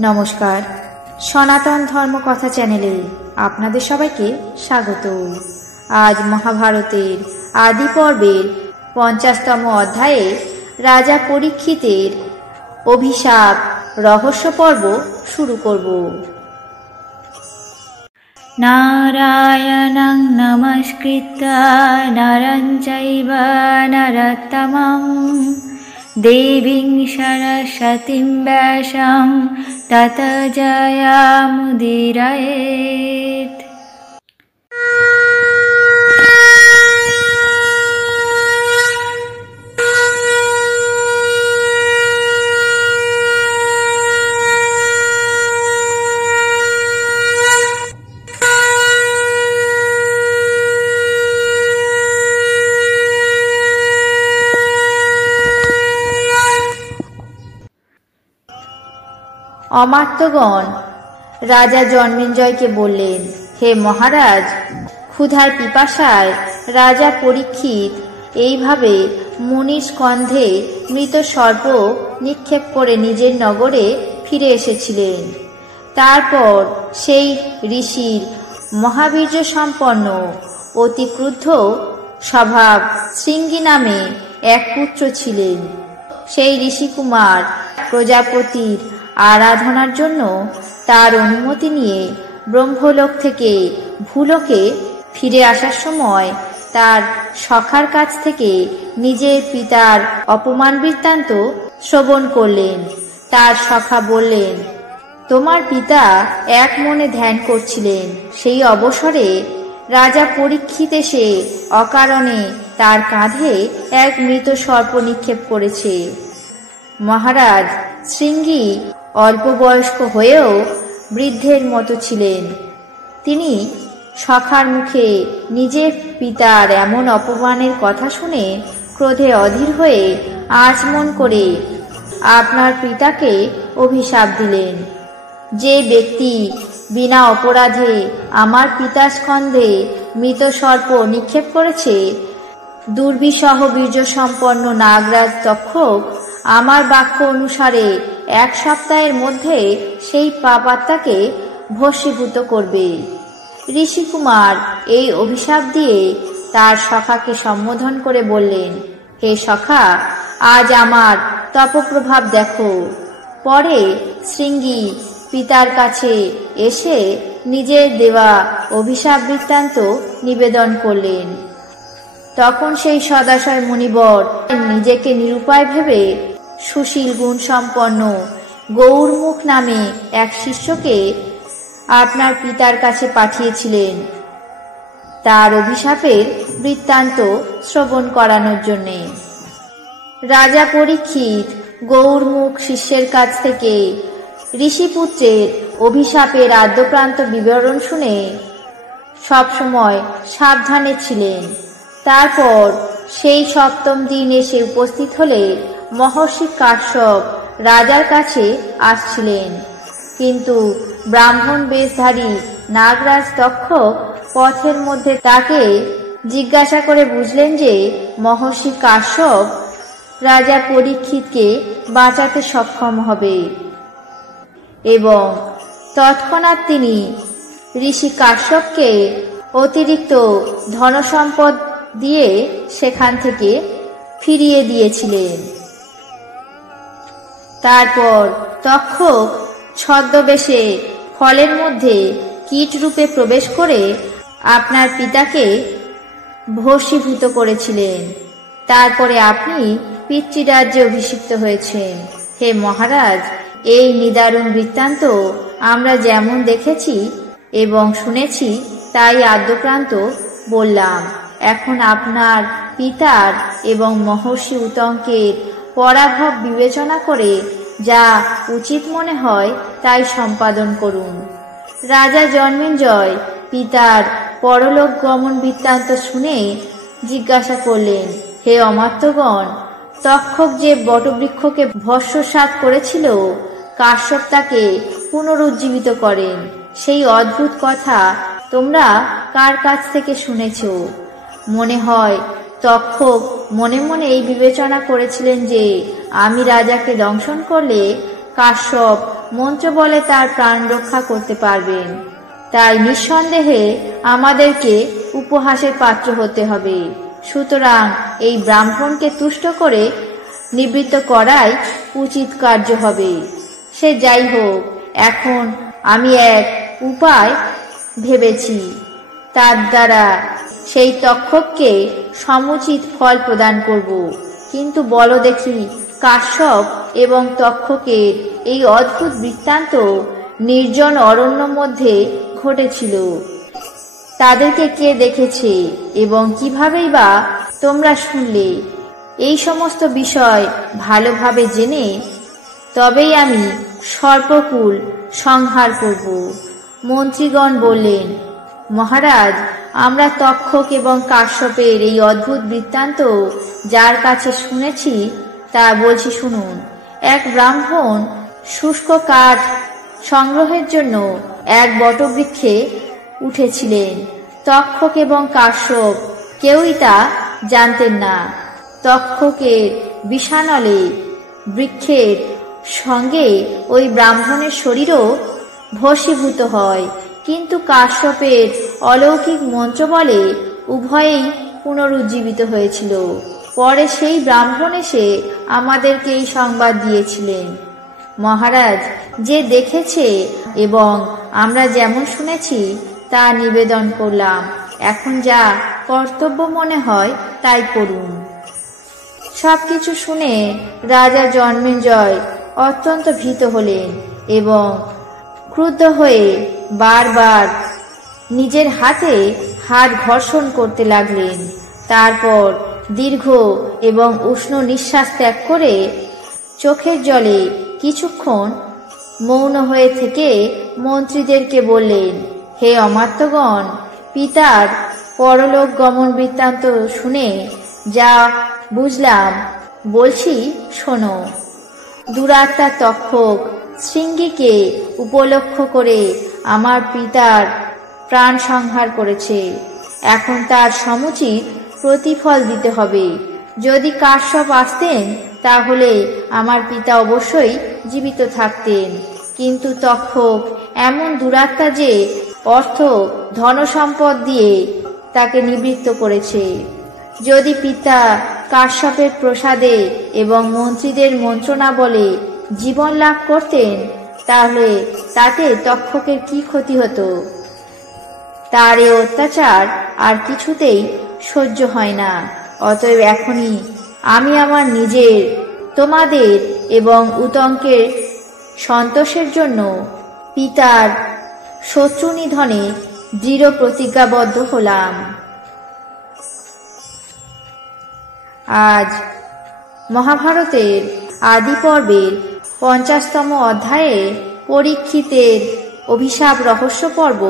নমস্কার, সনাতন ধর্মকথা চ্যানেলে আপনাদের সবাইকে স্বাগত। আজ মহাভারতের আদি পর্বের 50তম অধ্যায়ে রাজা পরীক্ষিতের অভিশাপ রহস্য পর্ব শুরু করব। নারায়ণং নমস্কৃত্য নরং চৈব নরোত্তমং দেবীং সরস্বতীং ব্যাসং ততো জয়মুদীরয়েৎ। অমাত্যগণ রাজা জন্মেঞ্জয়কে বললেন, হে মহারাজ, ক্ষুধার পিপাসায় রাজা পরীক্ষিত এইভাবে মুনির স্কন্ধে মৃত সর্প নিক্ষেপ করে নিজের নগরে ফিরে এসেছিলেন। তারপর সেই ঋষির মহাবীর্য সম্পন্ন অতি ক্রুদ্ধ স্বভাব শৃঙ্গী নামে এক পুত্র ছিলেন। সেই ঋষিকুমার প্রজাপতির আরাধনার জন্য তার অনুমতি নিয়ে ব্রহ্মলোক থেকে ভূলোকে ফিরে আসার সময় তার সখার কাছ থেকে নিজের পিতার অপমান বৃত্তান্ত শ্রবণ করলেন। তার সখা বললেন, তোমার পিতা এক মনে ধ্যান করছিলেন, সেই অবসরে রাজা পরীক্ষিত এসে অকারণে তার কাঁধে এক মৃত সর্প নিক্ষেপ করেছে। মহারাজ, শৃঙ্গী অল্প বয়স্ক হয়েও বৃদ্ধের মতো ছিলেন। তিনি সখার মুখে নিজের পিতার এমন অপমানের কথা শুনে ক্রোধে অধীর হয়ে আচমন করে আপনার পিতাকে অভিশাপ দিলেন। যে ব্যক্তি বিনা অপরাধে আমার পিতার স্কন্ধে মৃত সর্প নিক্ষেপ করেছে, দুর্বিষহ বীর্য সম্পন্ন নাগরাজ তক্ষক আমার বাক্য অনুসারে 1 সপ্তাহের মধ্যে সেই পাপাত্মাকে ভস্মীভূত করবে। ঋষিকুমার এই অভিশাপ দিয়ে তার সখাকে সম্বোধন করে বললেন, হে সখা, আজ আমার তপপ্রভাব দেখো। পরে শৃঙ্গী পিতার কাছে এসে নিজের দেওয়া অভিশাপ বৃত্তান্ত নিবেদন করলেন। তখন সেই সদাশয় মুনিবর নিজেকে নিরুপায় ভেবে সুশীল গুণ সম্পন্ন গৌরমুখ নামে এক শিষ্যকে আপনার পিতার কাছে পাঠিয়েছিলেন তার অভিশাপের বৃত্তান্ত শ্রবণ করানোর জন্যে। রাজা পরীক্ষিত গৌরমুখ শিষ্যের কাছ থেকে ঋষিপুত্রের অভিশাপের আদ্যপ্রান্ত বিবরণ শুনে সবসময় সাবধানে ছিলেন। তারপর সেই 7ম দিন এসে উপস্থিত হলে মহর্ষি কাশ্যপ রাজার কাছে আসছিলেন, কিন্তু ব্রাহ্মণ বেশধারী নাগরাজ তক্ষক পথের মধ্যে তাকে জিজ্ঞাসা করে বুঝলেন যে মহর্ষি কাশ্যপ রাজা পরীক্ষিতকে বাঁচাতে সক্ষম হবে, এবং তৎক্ষণাৎ তিনি ঋষি কাশ্যপকে অতিরিক্ত ধনসম্পদ দিয়ে সেখান থেকে ফিরিয়ে দিয়েছিলেন। তারপর তক্ষক ছদ্মবেশে ফলের মধ্যে কীট রূপে প্রবেশ করে আপনার পিতাকে ভস্মীভূত করেছিলেন। তারপরে আপনি পিতৃরাজ্যে অভিষিক্ত হয়েছেন। হে মহারাজ, এই নিদারুণ বৃত্তান্ত আমরা যেমন দেখেছি এবং শুনেছি তাই আদ্যপ্রান্ত বললাম। এখন আপনার পিতার এবং মহর্ষি উতঙ্কের পরাভব বিবেচনা করে যা উচিত মনে হয় তাই সম্পাদন করুন। রাজা জন্মেঞ্জয় পিতার পরলোক গমন বৃত্তান্ত শুনে জিজ্ঞাসা করলেন, হে অমাত্যগণ, তক্ষক যে বটবৃক্ষকে ভস্মসাৎ করেছিল, কাশ্যপ তাকে পুনরুজ্জীবিত করেন। সেই অদ্ভুত কথা তোমরা কার কাছ থেকে শুনেছ? মনে হয় তক্ষক মনে মনে এই বিবেচনা করেছিলেন যে আমি রাজাকে দংশন করলে কাশ্যপ মন্ত্র বলে তার প্রাণ রক্ষা করতে পারবেন। তাই নিঃসন্দেহে আমাদেরকে উপহাসের পাত্র হতে হবে। সুতরাং এই ব্রাহ্মণকে তুষ্ট করে নিবৃত্ত করাই উচিত কার্য হবে। সে যাই হোক, এখন আমি এক উপায় ভেবেছি, তার দ্বারা সেই তক্ষককে সমুচিত ফল প্রদান করব। কিন্তু বলো দেখি, কাশ্যপ এবং তক্ষকের এই অদ্ভুত বৃত্তান্ত নির্জন অরণ্য মধ্যে ঘটেছিল। তাদেরকে কে দেখেছে এবং কিভাবেই বা তোমরা শুনলে? এই সমস্ত বিষয় ভালোভাবে জেনে তবেই আমি সর্পকুল সংহার করব। মন্ত্রীগণ বললেন, মহারাজ, আমরা তক্ষক এবং কাশ্যপের এই অদ্ভুত বৃত্তান্ত যার কাছে শুনেছি তা বলছি শুনুন। এক ব্রাহ্মণ শুষ্ক কাঠ সংগ্রহের জন্য এক বটবৃক্ষে উঠেছিলেন। তক্ষক এবং কাশ্যপ কেউই তা জানতেন না। তক্ষকের বিষানলে বৃক্ষের সঙ্গে ওই ব্রাহ্মণের শরীরও ভস্মীভূত হয়, কিন্তু কাশ্যপের অলৌকিক মন্ত্র বলে উভয়েই পুনরুজ্জীবিত হয়েছিল। পরে সেই ব্রাহ্মণ এসে আমাদেরকে এই সংবাদ দিয়েছিলেন। মহারাজ, যে দেখেছে এবং আমরা যেমন শুনেছি তা নিবেদন করলাম। এখন যা কর্তব্য মনে হয় তাই করুন। সবকিছু শুনে রাজা জন্মেঞ্জয় অত্যন্ত ভীত হলেন এবং ক্রুদ্ধ হয়ে বারবার নিজের হাতে হাত ঘর্ষণ করতে লাগলেন। তারপর দীর্ঘ এবং উষ্ণ নিঃশ্বাস ত্যাগ করে চোখের জলে কিছুক্ষণ মৌন হয়ে থেকে মন্ত্রীদেরকে বললেন, হে অমাত্যগণ, পিতার পরলোক গমন বৃত্তান্ত শুনে যা বুঝলাম বলছি শোনো। দুরাত্মা তক্ষক শৃঙ্গীকে উপলক্ষ করে আমার পিতার প্রাণ সংহার করেছে। এখন তার সমুচিত প্রতিফল দিতে হবে। যদি কাশ্যপ আসতেন তাহলে আমার পিতা অবশ্যই জীবিত থাকতেন, কিন্তু তক্ষক এমন দুরাত্মা যে অর্থ ধনসম্পদ দিয়ে তাকে নিবৃত্ত করেছে। যদি পিতা কাশ্যপের প্রসাদে এবং মন্ত্রীদের মন্ত্রণা বলে জীবন লাভ করতেন তাহলে তাতে তক্ষকের কি ক্ষতি হতো? তার এ অত্যাচার আর কিছুতেই সহ্য হয় না। অতএব এখনই আমি আমার নিজের, তোমাদের এবং উতঙ্কের সন্তোষের জন্য পিতার শত্রু নিধনে দৃঢ় প্রতিজ্ঞাবদ্ধ হলাম। আজ মহাভারতের আদি পর্বের 50তম অধ্যায়ে পরীক্ষিতের অভিশাপ রহস্য পর্ব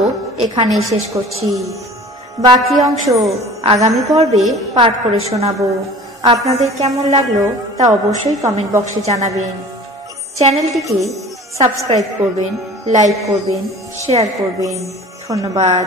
এখানে শেষ করছি। বাকি অংশ আগামী পর্বে পাঠ করে শোনাবো। আপনাদের কেমন লাগলো তা অবশ্যই কমেন্ট বক্সে জানাবেন। চ্যানেলটিকে সাবস্ক্রাইব করবেন, লাইক করবেন, শেয়ার করবেন। ধন্যবাদ।